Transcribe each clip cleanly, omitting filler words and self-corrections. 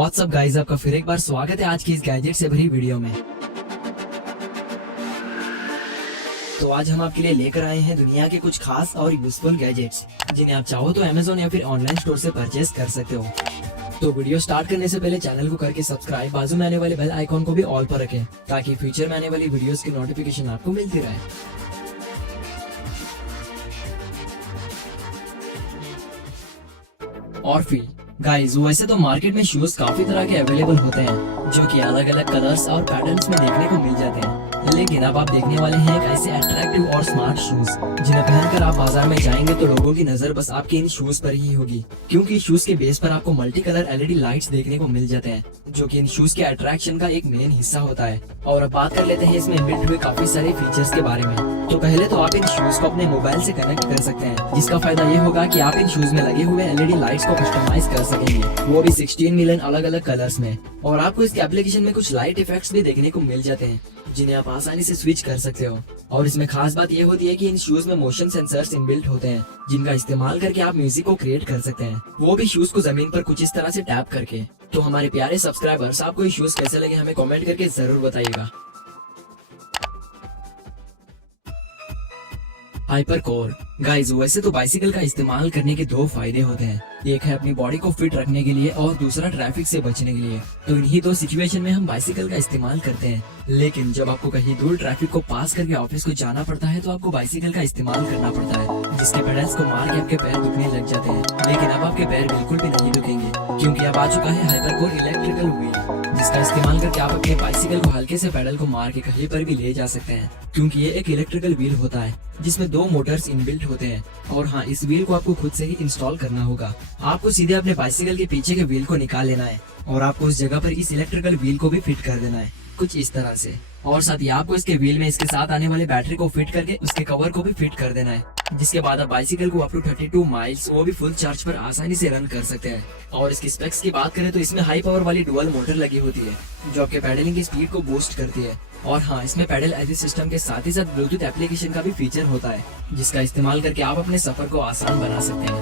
WhatsApp guys, आपका फिर एक बार स्वागत है आज की इस गैजेट से भरी वीडियो में। तो आज हम आपके लिए लेकर आए हैं दुनिया के कुछ खास और यूजफुल गैजेट्स, जिन्हें आप चाहो तो अमेज़न या फिर ऑनलाइन स्टोर से परचेस कर सकते हो। तो वीडियो स्टार्ट करने से पहले चैनल को करके सब्सक्राइब, बाजू में आने वाले बेल आइकॉन को भी ऑल पर रखें ताकि फ्यूचर में आने वाली वीडियोस की नोटिफिकेशन आपको मिलती रहे। और फिर गाइस, वैसे तो मार्केट में शूज काफी तरह के अवेलेबल होते हैं जो कि अलग अलग कलर्स और पैटर्न्स में देखने को मिल जाते हैं, लेकिन अब आप देखने वाले हैं एक ऐसे अट्रैक्टिव और स्मार्ट शूज जिन्हें पहनकर आप बाजार में जाएंगे तो लोगों की नजर बस आपके इन शूज पर ही होगी, क्योंकि शूज के बेस पर आपको मल्टी कलर LED लाइट्स देखने को मिल जाते हैं जो कि इन शूज के अट्रैक्शन का एक मेन हिस्सा होता है। और अब बात कर लेते हैं इसमें इनबिल्ट हुए काफी सारे फीचर्स के बारे में। तो पहले तो आप इन शूज को अपने मोबाइल से कनेक्ट कर सकते हैं, जिसका फायदा ये होगा कि आप इन शूज में लगे हुए LED लाइट्स को कस्टमाइज कर सकेंगे, वो भी 16 मिलियन अलग अलग कलर्स में। और आपको इसके एप्लीकेशन में कुछ लाइट इफेक्ट्स भी देखने को मिल जाते हैं जिन्हें आप आसानी से स्विच कर सकते हो। और इसमें खास बात ये होती है कि इन शूज में मोशन सेंसर्स इनबिल्ट होते हैं जिनका इस्तेमाल करके आप म्यूजिक को क्रिएट कर सकते हैं, वो भी शूज को जमीन पर कुछ इस तरह से टैप करके। तो हमारे प्यारे सब्सक्राइबर्स, आपको ये शूज कैसे लगे हमें कमेंट करके जरूर बताइएगा। हाइपर कोर गाइज, वैसे तो बाइसिकल का इस्तेमाल करने के दो फायदे होते हैं, एक है अपनी बॉडी को फिट रखने के लिए और दूसरा ट्रैफिक से बचने के लिए। तो इन्हीं दो सिचुएशन में हम बाइसिकल का इस्तेमाल करते हैं, लेकिन जब आपको कहीं दूर ट्रैफिक को पास करके ऑफिस को जाना पड़ता है तो आपको बाइसिकल का इस्तेमाल करना पड़ता है, जिसके पेडल्स को मार के आपके पैर दुखने लग जाते हैं। लेकिन अब आपके पैर बिल्कुल भी नहीं दुखेंगे, क्योंकि अब आ चुका है हाइपर कोर इलेक्ट्रिकल व्हील, जिसका इस्तेमाल करके आप अपने बाइसिकल को हल्के से पेडल को मार के कहीं पर भी ले जा सकते हैं, क्योंकि ये एक इलेक्ट्रिकल व्हील होता है जिसमें दो मोटर्स इनबिल्ट होते हैं। और हाँ, इस व्हील को आपको खुद से ही इंस्टॉल करना होगा। आपको सीधे अपने बाइसिकल के पीछे के व्हील को निकाल लेना है और आपको उस जगह पर इस इलेक्ट्रिकल व्हील को भी फिट कर देना है कुछ इस तरह से। और साथ ही आपको इसके व्हील में इसके साथ आने वाले बैटरी को फिट करके उसके कवर को भी फिट कर देना है, जिसके बाद आप बाइसिकल को अप टू 32 माइल्स वो भी फुल चार्ज पर आसानी से रन कर सकते हैं। और इसकी स्पेक्स की बात करें तो इसमें हाई पावर वाली डुअल मोटर लगी होती है जो आपके पैडलिंग की स्पीड को बूस्ट करती है। और हाँ, इसमें पैडल एसिस्ट सिस्टम के साथ ही साथ ब्लूटूथ एप्लीकेशन का भी फीचर होता है, जिसका इस्तेमाल करके आप अपने सफर को आसान बना सकते हैं।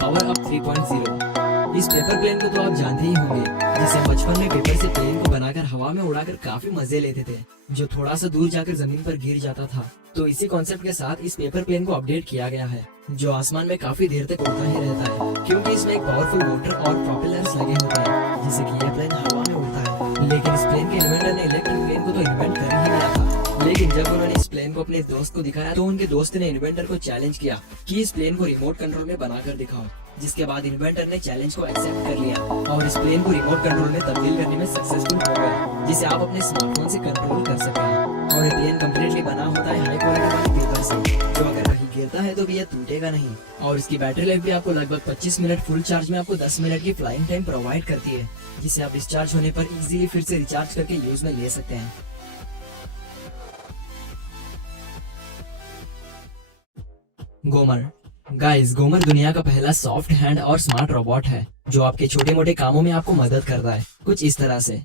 पावर अप 3.0, इस पेपर प्लेन को तो आप जानते ही होंगे, जिसे बचपन में पेपर से प्लेन को बनाकर हवा में उड़ाकर काफी मजे लेते थे, जो थोड़ा सा दूर जाकर जमीन पर गिर जाता था। तो इसी कॉन्सेप्ट के साथ इस पेपर प्लेन को अपडेट किया गया है, जो आसमान में काफी देर तक उड़ता ही रहता है, क्योंकि इसमें एक पावरफुल मोटर और प्रोपेलर्स लगे होते हैं जिससे कि ये प्लेन हवा में उड़ता है। लेकिन इस प्लेन के इन्वेंटर ने इलेक्ट्रिक प्लेन को तो इन्वेंट कर ही दिया था, लेकिन जब उन्होंने इस प्लेन को अपने दोस्त को दिखाया तो उनके दोस्त ने इन्वेंटर को चैलेंज किया कि इस प्लेन को रिमोट कंट्रोल में बनाकर दिखाओ, जिसके बाद इन्वेंटर ने चैलेंज को एक्सेप्ट कर लिया और इस प्लेन को रिमोट कंट्रोल में तब्दील करने में सक्सेसफुल हो गया, जिसे आप अपने स्मार्टफोन से कंट्रोल कर सकते हैं। और ये प्लेन कम्प्लीटली बना होता है हाई क्वालिटी वाले पेपर से, जो अगर कहीं गिरता है तो भी यह टूटेगा नहीं। और इसकी बैटरी लाइफ भी आपको लगभग 25 मिनट, फुल चार्ज में आपको 10 मिनट की फ्लाइंग टाइम प्रोवाइड करती है, जिसे आप डिस्चार्ज होने पर इजीली फिर से रिचार्ज करके यूज में ले सकते हैं। गोमर गाइस, गोमर दुनिया का पहला सॉफ्ट हैंड और स्मार्ट रोबोट है जो आपके छोटे मोटे कामों में आपको मदद करता है कुछ इस तरह से।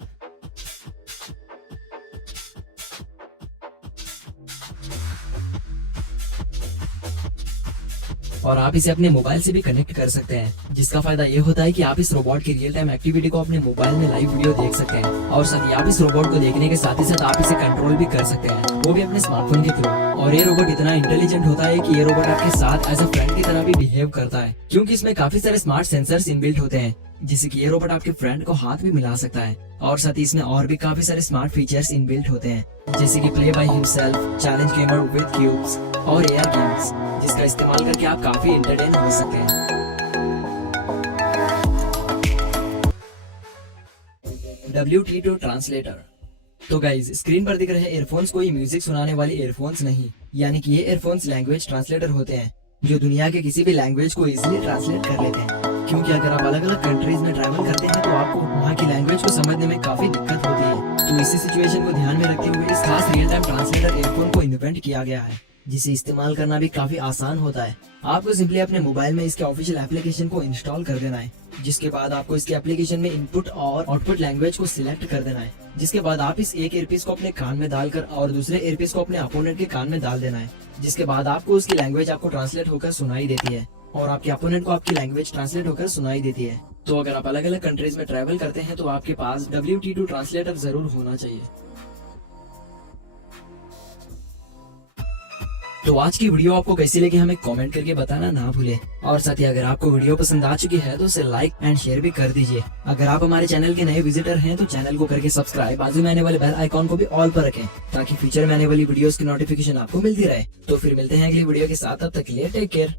और आप इसे अपने मोबाइल से भी कनेक्ट कर सकते हैं, जिसका फायदा ये होता है कि आप इस रोबोट की रियल टाइम एक्टिविटी को अपने मोबाइल में लाइव वीडियो देख सकते हैं। और साथ ही आप इस रोबोट को देखने के साथ ही साथ आप इसे कंट्रोल भी कर सकते हैं, वो भी अपने स्मार्टफोन के थ्रू। और ये रोबोट इतना इंटेलिजेंट होता है कि ये रोबोट आपके साथ एज अ फ्रेंड की तरह भी बिहेव करता है, क्योंकि इसमें काफी सारे स्मार्ट सेंसर्स इनबिल्ट होते हैं, जिससे कि ये रोबोट आपके फ्रेंड को हाथ भी मिला सकता है। और साथ ही इसमें और भी काफी सारे स्मार्ट फीचर्स इनबिल्ट होते हैं, जैसे कि play by himself, challenge gamer with cubes और एआर गेम्स, जिसका इस्तेमाल करके आप काफी एंटरटेन हो सकते हैं। WT2 ट्रांसलेटर, तो गाइज स्क्रीन पर दिख रहे एयरफोन्स कोई म्यूजिक सुनाने वाले एयरफोन्स नहीं, यानी कि ये एयरफोन्स लैंग्वेज ट्रांसलेटर होते हैं जो दुनिया के किसी भी लैंग्वेज को इजीली ट्रांसलेट कर लेते हैं। क्योंकि अगर आप अलग अलग कंट्रीज में ट्रैवल करते हैं तो आपको वहाँ की लैंग्वेज को समझने में काफी दिक्कत होती है। तो इसी सिचुएशन को ध्यान में रखते हुए इस खास रियल टाइम ट्रांसलेटर एयरफोन को इन्वेंट किया गया है, जिसे इस्तेमाल करना भी काफी आसान होता है। आपको सिंपली अपने मोबाइल में इसके ऑफिशियल एप्लीकेशन को इंस्टॉल कर देना है, जिसके बाद आपको इसके एप्लीकेशन में इनपुट और आउटपुट लैंग्वेज को सिलेक्ट कर देना है, जिसके बाद आप इस एक ईयरपीस को अपने कान में डालकर और दूसरे ईयरपीस को अपने अपोनेंट के कान में डाल देना है, जिसके बाद आपको उसकी लैंग्वेज आपको ट्रांसलेट होकर सुनाई देती है। और आपके अपोनेंट को आपकी लैंग्वेज ट्रांसलेट होकर सुनाई देती है। तो अगर आप अलग अलग कंट्रीज में ट्रैवल करते हैं तो आपके पास WT2 ट्रांसलेटर जरूर होना चाहिए। तो आज की वीडियो आपको कैसी लगी हमें कमेंट करके बताना ना भूले, और साथ ही अगर आपको वीडियो पसंद आ चुकी है तो उसे लाइक एंड शेयर भी कर दीजिए। अगर आप हमारे चैनल के नए विजिटर हैं तो चैनल को करके सब्सक्राइब, बाजू में आने वाले बेल आइकॉन को भी ऑल पर रखें ताकि फ्यूचर में आने वाली वीडियोस की नोटिफिकेशन आपको मिलती रहे। तो फिर मिलते हैं अगली वीडियो के साथ, तब तक के लिए टेक केयर।